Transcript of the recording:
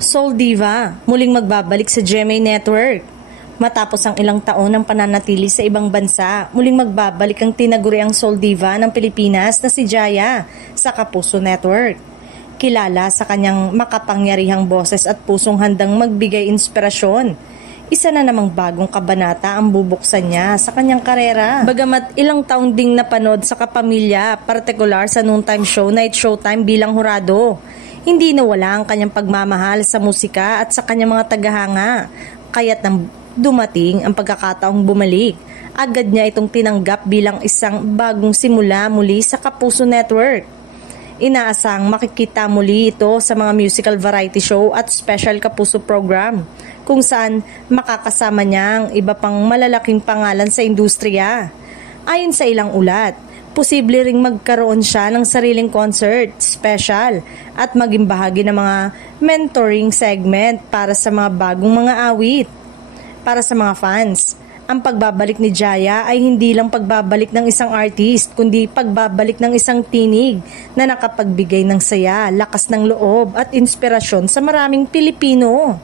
Soul Diva, muling magbabalik sa GMA Network. Matapos ang ilang taon ng pananatili sa ibang bansa, muling magbabalik ang tinaguriang Soul Diva ng Pilipinas na si Jaya sa Kapuso Network. Kilala sa kanyang makapangyarihang boses at pusong handang magbigay inspirasyon. Isa na namang bagong kabanata ang bubuksan niya sa kanyang karera. Bagamat ilang taon ding napanood sa kapamilya, partikular sa noontime show Night Showtime bilang hurado, hindi nawala ang kanyang pagmamahal sa musika at sa kanyang mga tagahanga. Kaya't nang dumating ang pagkakataong bumalik, agad niya itong tinanggap bilang isang bagong simula muli sa Kapuso Network. Inaasang makikita muli ito sa mga musical variety show at special Kapuso program, kung saan makakasama niya ang iba pang malalaking pangalan sa industriya. Ayon sa ilang ulat, posible ring magkaroon siya ng sariling concert, special, at maging bahagi ng mga mentoring segment para sa mga bagong mga awit. Para sa mga fans, ang pagbabalik ni Jaya ay hindi lang pagbabalik ng isang artist, kundi pagbabalik ng isang tinig na nakapagbigay ng saya, lakas ng loob at inspirasyon sa maraming Pilipino.